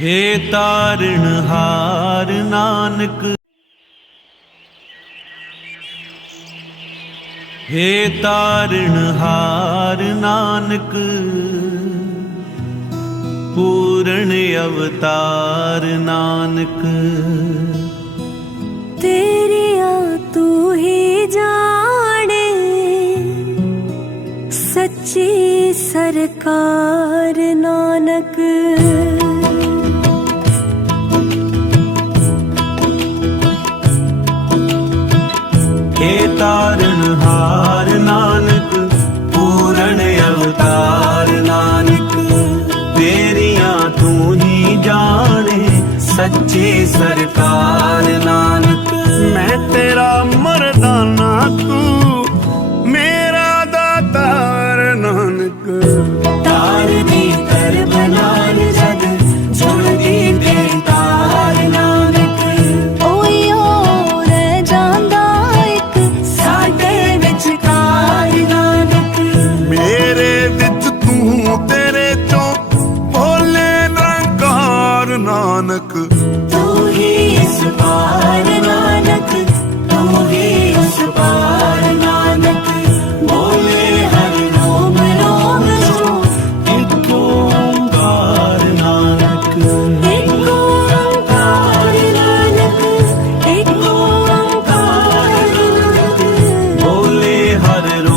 ਹੇ ਤਾਰਣ ਹਾਰ ਨਾਨਕ। ਹੇ ਤਾਰਣ ਹਾਰ ਨਾਨਕ। ਪੂਰਨ ਅਵਤਾਰ ਨਾਨਕ। ਤੇਰੀਆ ਤੂੰ ਹੀ ਜਾਣੇ। ਸੱਚੀ ਸਰਕਾਰ ਨਾਨਕ। Aleluya.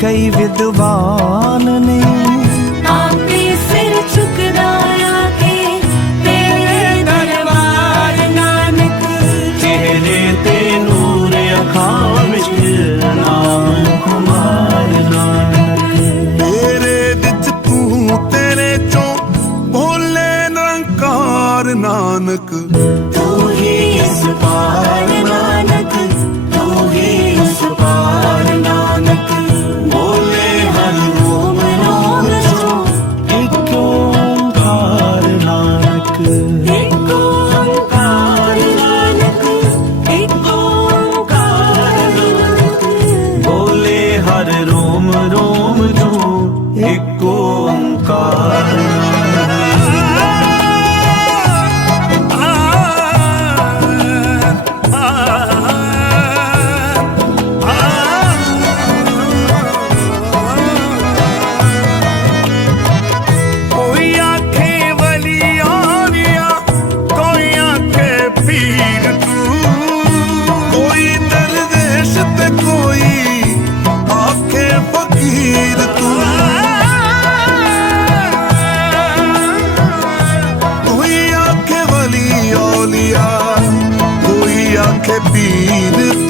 ਕਈ ਵਿਦਵਾਨ ਨੇ umrum hep bir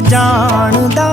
ਜਾਣਦਾ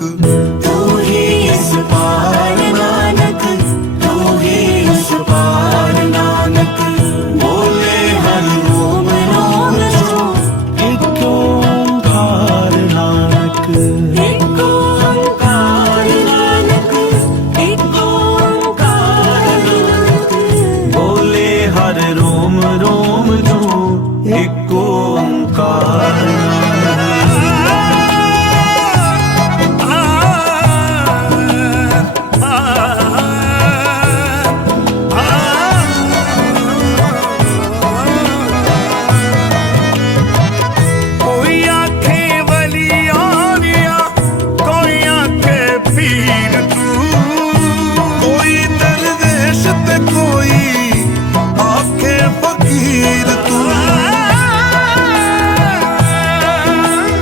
ਨਾਨਕ ਤੂੰ ਹੀ ਇਸ ਪਾਰ ਨਾਨਕ ਤੂੰ ਹੀ ਇਸ ਪਾਰ ਨਾਨਕ।